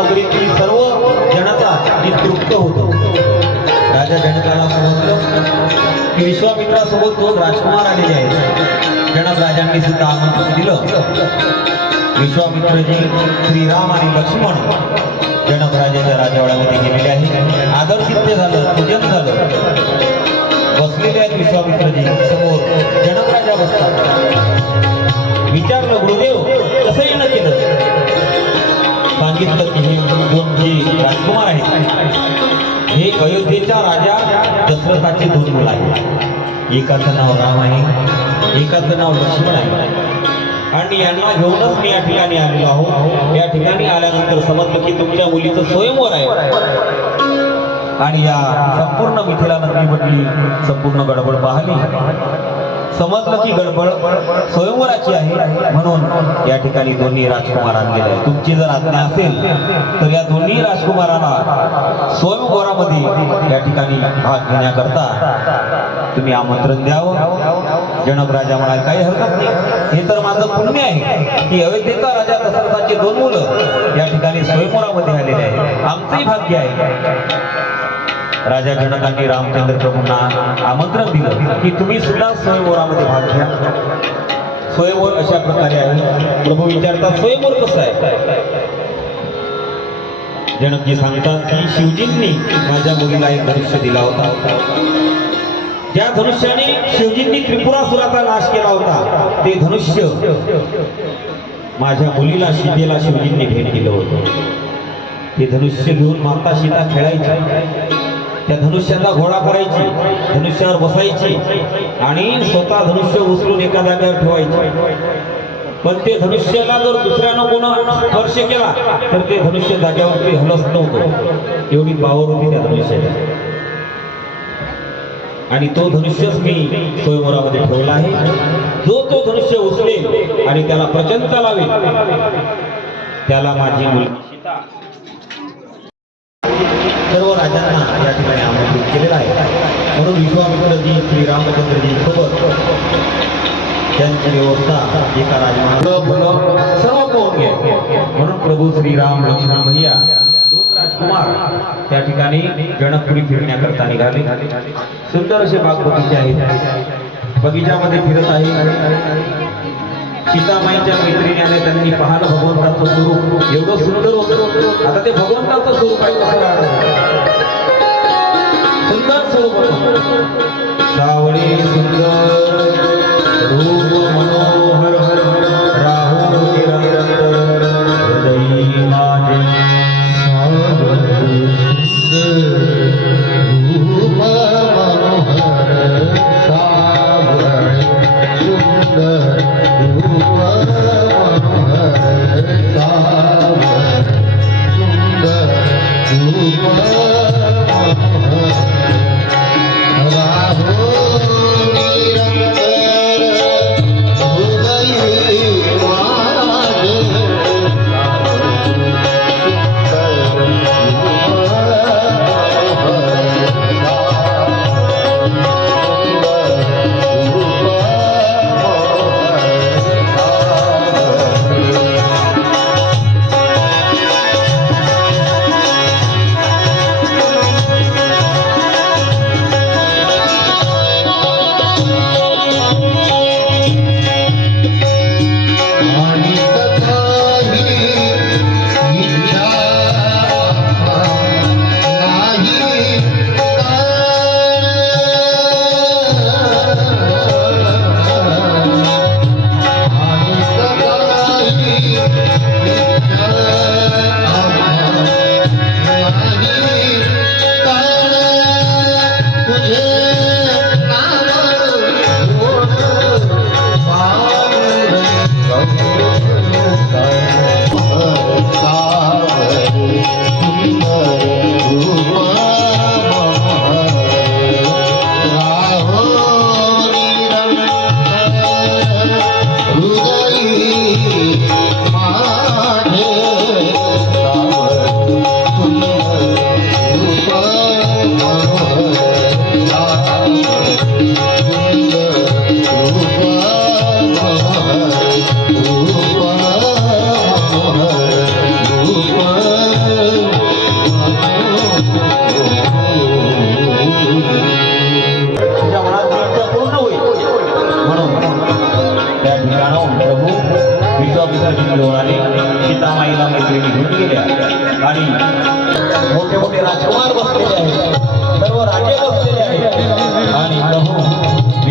नगरीतील सर्व जनता जी तृप्त होतो। राजा जनकाला समजलं की विश्वामित्रासोबत दोन राजकुमार आलेले आहेत। जनक राजांनी सुद्धा आमंत्रण दिलं। विश्वामित्रजी श्रीराम आणि लक्ष्मण जनक राजाच्या राजवाड्यामध्ये गेलेले आहे। आदर सिद्ध झालं, पूजन झालं, बसलेले आहेत विश्वामित्रजी समोर। जनक राजा बसतात। विचारलं गुरुदेव कसं येणं केलं? सांगितलं की हे दोन जे राजकुमार आहेत हे अयोध्येच्या राजा दशरथाचे दोन मुलं आहेत। एकाचं नाव राम आहे, एकाचं नाव लक्ष्मण आहे आणि यांना घेऊनच मी या ठिकाणी आलेलो आहोत। या ठिकाणी आल्यानंतर समजलं की तुमच्या मुलीचं स्वयंवर आहे आणि या संपूर्ण मिथिला नगरी म्हटली संपूर्ण गडबड पाहिली, समजलं की गडबड स्वयंवराची आहे म्हणून या ठिकाणी दोन्ही राजकुमार आणलेले आहेत। तुमची जर आज्ञा असेल तर या दोन्ही राजकुमारांना स्वयंवरामध्ये या ठिकाणी भाग घेण्याकरता तुम्ही आमंत्रण द्यावं। जनक राजा म्हणाले काही हरकत नाही, हे तर माझं पुण्य आहे की अयोध्येचा राजा दशरथाचे दोन मुलं या ठिकाणी स्वयंवरामध्ये आलेले आहेत, आमचंही भाग्य आहे। राजा जनकांनी रामचंद्र प्रभूंना आमंत्रण दिलं की तुम्ही सुद्धा स्वयंवरामध्ये भाग घ्या। स्वयंवर अशा प्रकारे आहे। प्रभू विचारतात स्वयंवर कसं आहे? जनकजी सांगतात की शिवजींनी माझ्या मुलीला एक धनुष्य दिला होता। ज्या धनुष्याने शिवजींनी त्रिपुरासुराचा नाश केला होता ते धनुष्य माझ्या मुलीला सीतेला शिवजींनी भेट दिलं होतं। ते धनुष्य घेऊन माता सीता खेळायची, त्या धनुष्याचा घोडा करायची, धनुष्यावर बसायची आणि स्वतः धनुष्य उचलून एका जागेवर ठेवायची। पण ते धनुष्याला जर दुसऱ्यानं कोणा स्पर्श केला तर ते धनुष्य जागेवरती हलत नव्हतं, एवढी पावर होती त्या धनुष्याला। आणि तो धनुष्यच मी स्वयंवरामध्ये ठेवला आहे। जो तो धनुष्य उचलेल आणि त्याला प्रचंड लावेल त्याला माझी मुलगी सीता। सर्व राजांना या ठिकाणी आमंत्रित केलेलं आहे म्हणून विश्वामित्रजी श्रीरामचंद्रजी सोबत त्यांची व्यवस्था एका राजमहालात सर्व पाहून घ्या म्हणून प्रभू श्रीराम लक्ष्मण भैया दोन राजकुमार त्या ठिकाणी जनकपुरी फिरण्याकरता निघाले। सुंदर असे बाग बगीचे आहेत, बगीच्यामध्ये फिरत आहे। सीतामाईच्या मैत्रिणीने त्यांनी पाहिलं भगवंताचं स्वरूप एवढं सुंदर होतं। आता ते भगवंताचं स्वरूप आहे कसं राहणार? सुंदर स्वरूप सावळी सुंदर रूप मनोहर राहू निरंतर हृदयी माझे रूप मनोहर सावळी सुंदर राहो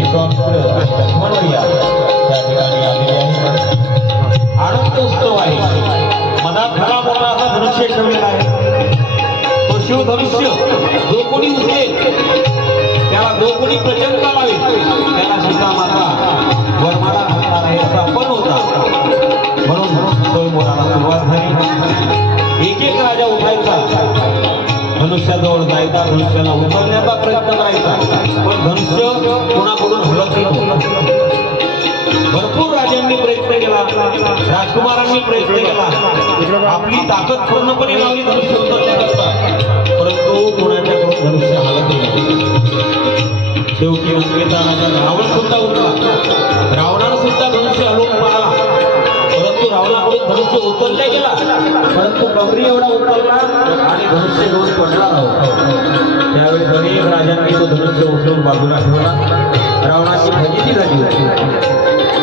विश्वामित्र आणि लक्ष्मणवैया त्या ठिकाणी आलेले आहेत. आनंद उत्सव आहे. मनात खरा मोठा असा धनुष्य ठेवलेला आहे. तो शिवधनुष्य जो कोणी उचलेल त्याला जो कोणी प्रचंड लावेल त्याला सीता माता वरमाला घालणार आहे असा पण होता. म्हणून स्वयंवराला सुरुवात झाली. एक एक राजा उठायचा, धनुष्याजवळ जायचा, धनुष्याला उचलण्याचा प्रयत्न करायचा, पण धनुष्य कोणाकडून हलत नव्हतं. भरपूर राजांनी प्रयत्न केला, राजकुमारांनी प्रयत्न केला, आपली ताकद पूर्णपणे लावली धनुष्य उचलण्याकरता, परंतु कोणाच्याकडून धनुष्य हलत नाही. शेवटी लंकेचा राजा रावण सुद्धा उठला. रावणानं सुद्धा धनुष्य हलवून पाहिला, परंतु रावणाकडून धनुष्य उचलले गेला, परंतु कबरी एवढा उचलला आणि धनुष्य घेऊन पडला रावण. त्यावेळी अनेक राजांनी तो धनुष्य उचलून बाजूला ठेवला. रावणाची फजिती झाली होती.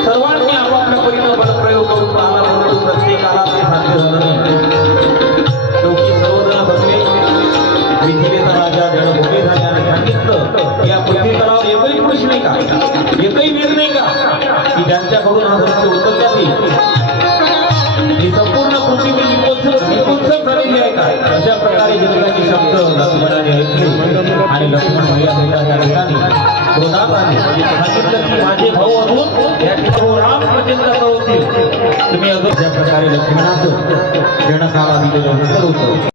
सर्वांनी आपापल्या परीने बलप्रयोग करून पाहिला, परंतु प्रत्येकाला ते साध्य झालं नाही. शेवटी सर्वजण बसले. पृथ्वीचा राजा जडभूमी राजाने सांगितलं, या पृथ्वी तलावर एकही पुरुष नाही का, एकही वीर नाही का की ज्यांच्याकडून हा धनुष्य उचलण्यात येईल. ही संपूर्ण पृथ्वी विध्वंसक झालेली आहे का? अशा प्रकारे जनकाची शब्द लक्ष्मणाने ऐकले आणि लक्ष्मण भैया त्या ठिकाणी क्रोधात आले. सांगितलं की माझे भाऊ अजून या ठिकाणी राम प्रचंड होतील. तुम्ही अजून ज्या प्रकारे लक्ष्मणाचं जनकाला दिलेलं उत्तर होतं.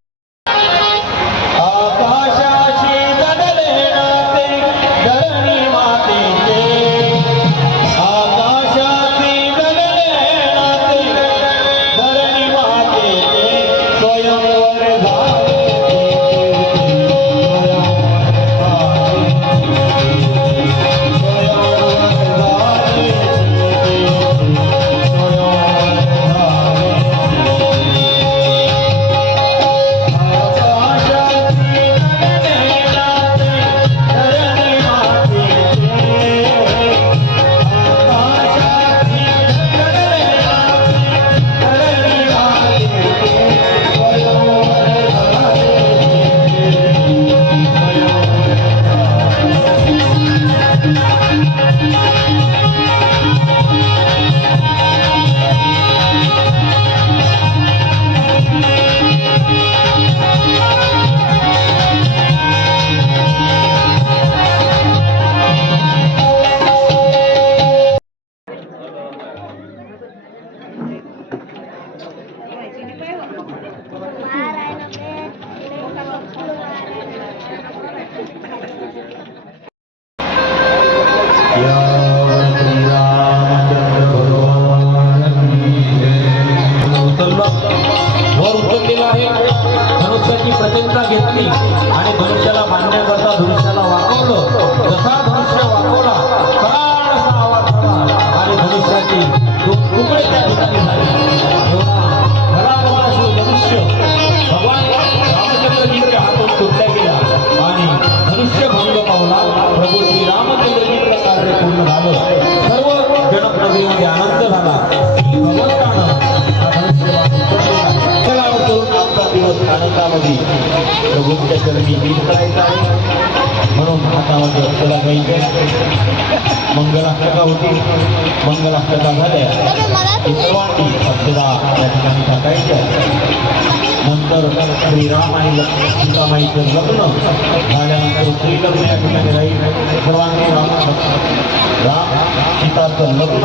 धनुष्याची प्रचंडता घेतली आणि धनुष्याला बांधण्याकरता धनुष्याला वाकवलं. जसा धनुष्य वाकवला कराड असा आवाज झाला आणि धनुष्याची दोन तुकडे त्या ठिकाणी झाले. एवढा भला धनुष्य भगवान रामचंद्रजींच्या हातून तुटला गेला आणि धनुष्य भंग पावला. प्रभू श्री रामचंद्रजींचं कार्य पूर्ण झालं. सर्व जनप्रदेशामध्ये आनंद झाला. भगवंतानं दिवस आनंदामध्ये प्रभूंच्या चरणी लीन करायचा आहे. म्हणून हातामध्ये अक्षरा घ्यायचे. मंगलाष्टका होती. मंगलाष्टका झाल्या की सर्वांनी अक्षरा या ठिकाणी टाकायच्या. नंतर श्रीराम आणि सीतामाईचं लग्न झाल्यानंतर श्रीलग्न या ठिकाणी राहील. सर्वांनी राम सीताचं लग्न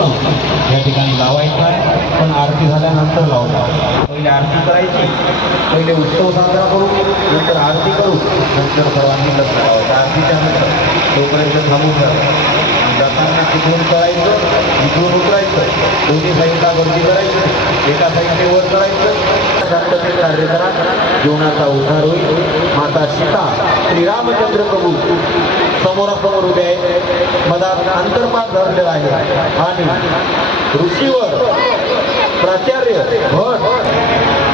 या ठिकाणी लावायचं आहे. पण आरती झाल्यानंतर लावतात. पहिले आरती करायची, पहिले उत्सव साजरा करू, नंतर आरती करू, नंतर सर्वांनी लग्न लावायचं. आरतीच्या नंतर तोपर्यंत थांबून जाताना तिकडून करायचं, इकडून उतरायचं, दोन्ही साईडला गर्दी करायची, एका साईडने वर करायचं. शांततेत कार्य करा, जीवनाचा उद्धार होईल. माता सीता श्रीरामचंद्र प्रभू समोरासमोर उभे आहे. मधात अंतर्पात धरलेला आहे आणि ऋषीवर प्राचार्य भट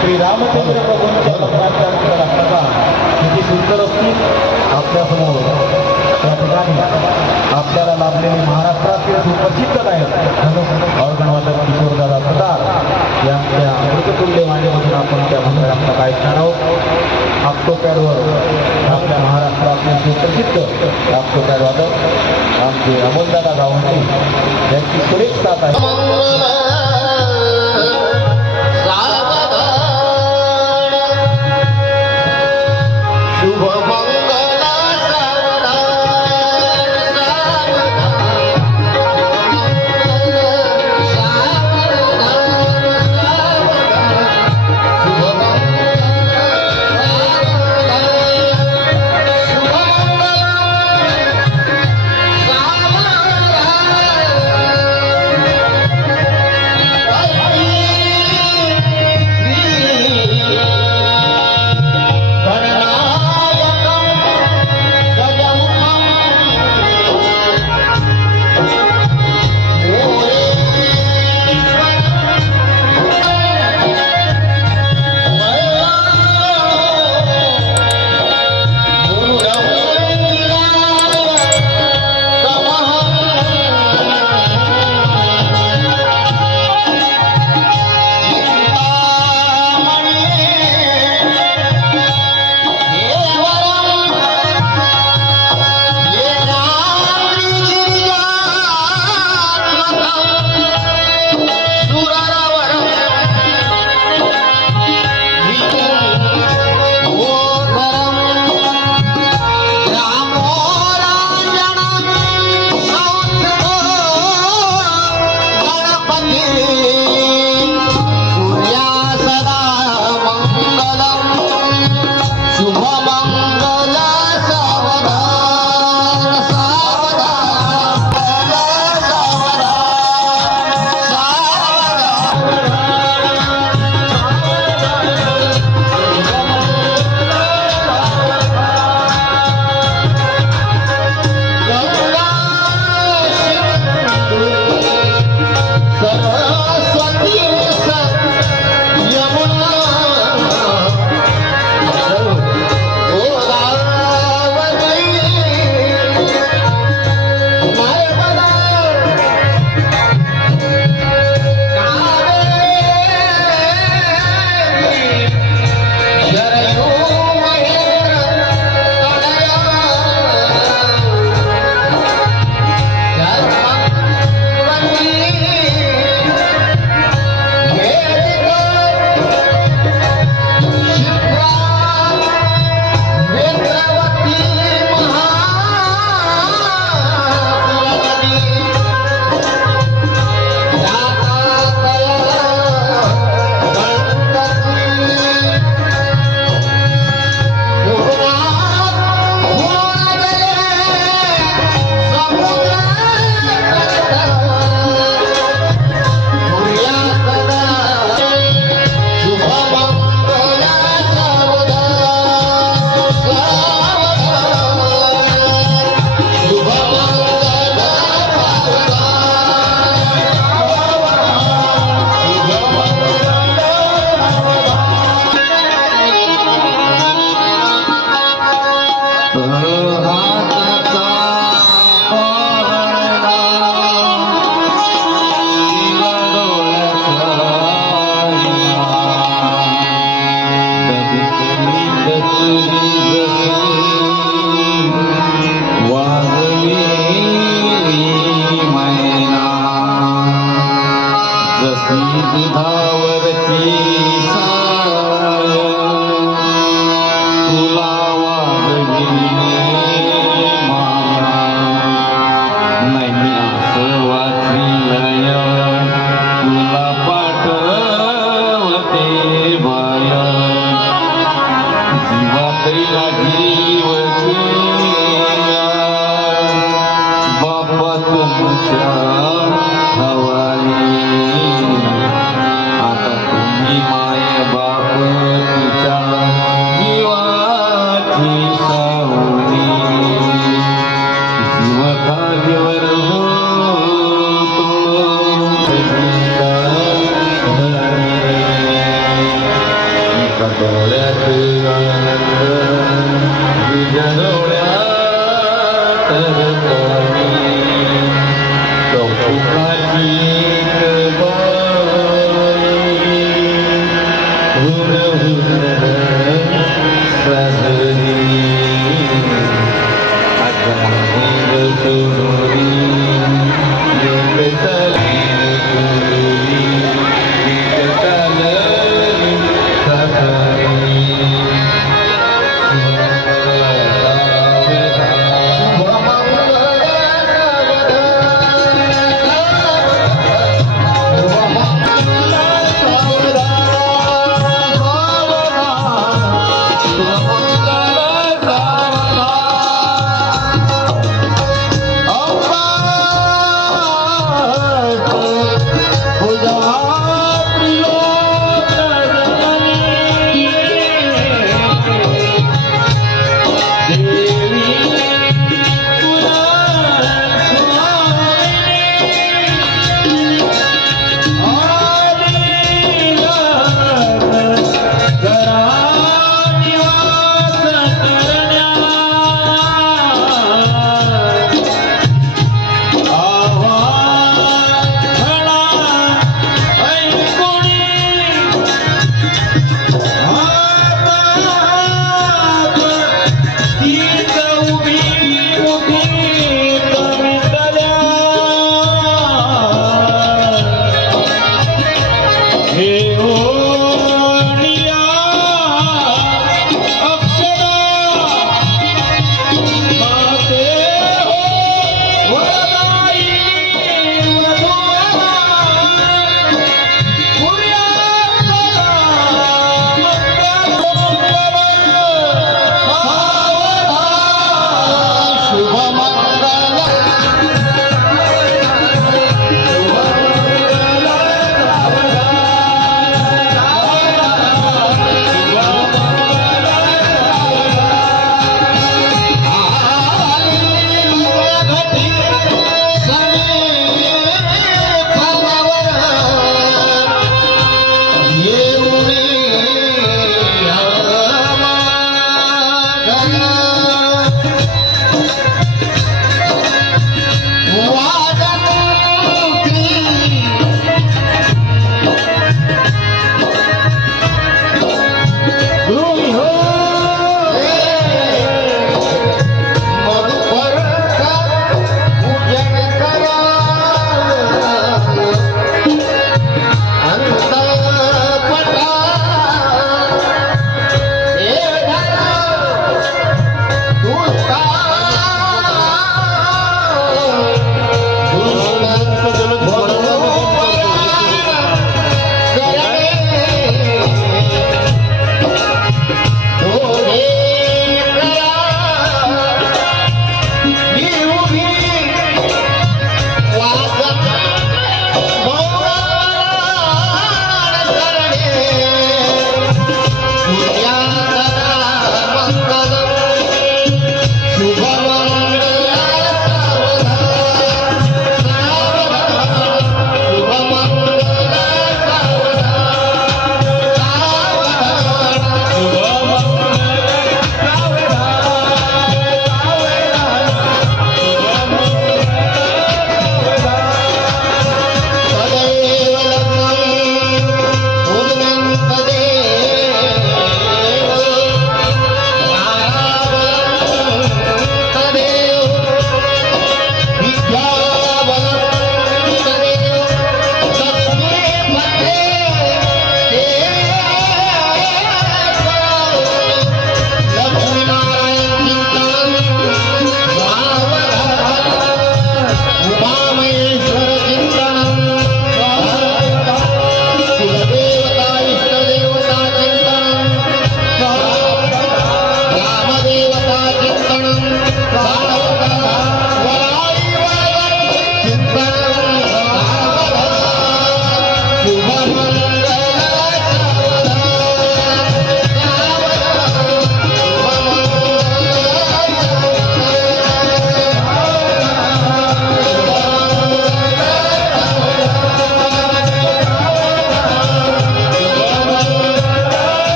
श्रीरामचंद्र प्रभूंच्या लग्नाच्या किती सुंदर असतील आपल्यासमोर. त्या ठिकाणी आपल्याला लाभलेले महाराष्ट्रातील सुप्रसिद्ध गायक ऑर्गनवादक किशोरदादा पदार यांच्या अमृततुल्य वाणीमधून आपण त्या मंडळांना गायकणार आहोत. ऑक्टोपॅडवर आपल्या महाराष्ट्रातले सुप्रसिद्ध रामसोपान वादक आमचे अमोलदादा गावंडे यांची सुरेख साथ आहे.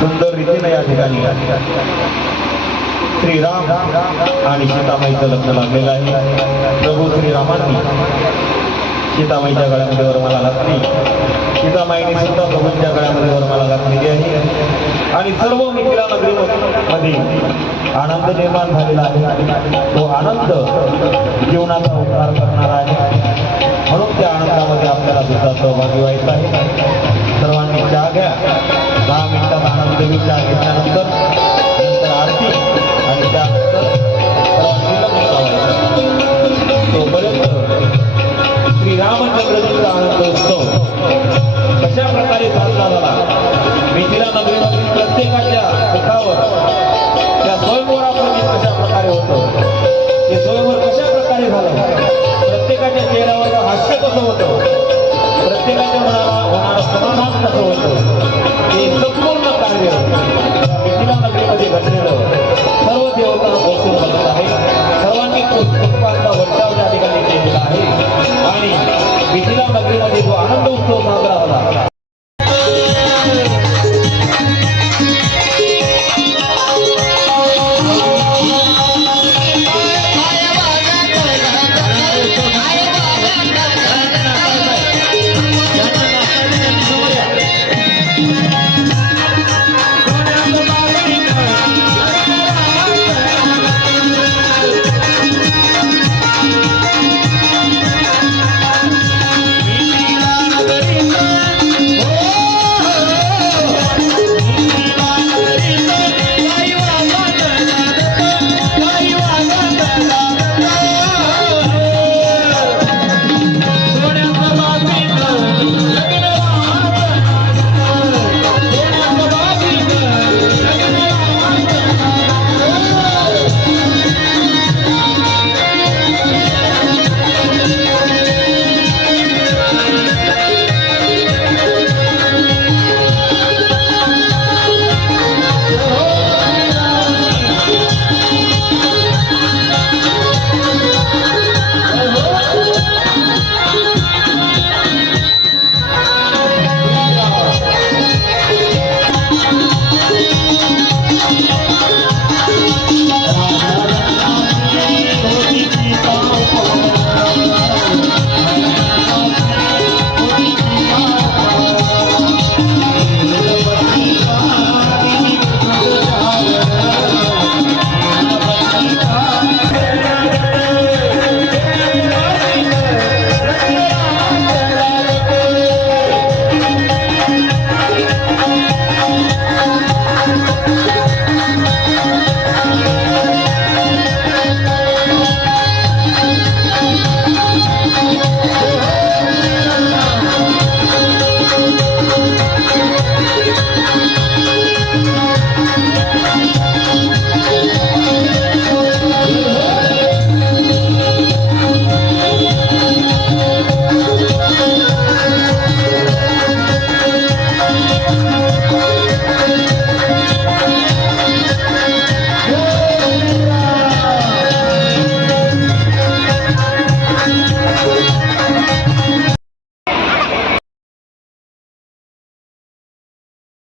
सुंदर रीतीने या ठिकाणी श्रीराम आणि सीतामाईचं लग्न लागलेलं आहे. प्रभू श्रीरामांनी सीतामाईच्या गळ्यामध्ये वरमाला घातली, सीतामाईने सुद्धा प्रभूंच्या गळ्यामध्ये वरमाला घातलेली आहे आणि सर्व मिथिला नगरीमध्ये आनंद निर्माण झालेला आहे. तो आनंद जीवनाचा उद्धार करणार आहे. म्हणून त्या आनंदामध्ये आपल्याला सुद्धा सहभागी व्हायचं आहे. सर्वांनी चहा घ्या. 10 मिनिटात आनंद घेऊ. चहा घेतल्यानंतर नंतर आरती आणि त्यानंतर सर्वांनी लग्न लावायचं. तोपर्यंत श्रीरामचंद्रजीचा आनंद उत्सव कशा प्रकारे साजरा झाला, मिथिला नगरीमधील प्रत्येकाच्या मुखावर त्या स्वयंवराप्रती कशा प्रकारे होतं, ते स्वयंवर कशा प्रकारे झालं, प्रत्येकाच्या चेहऱ्यावर हास्य कसं होतं, प्रत्येकाच्या मनाला होणारं समाधान कसं होतं,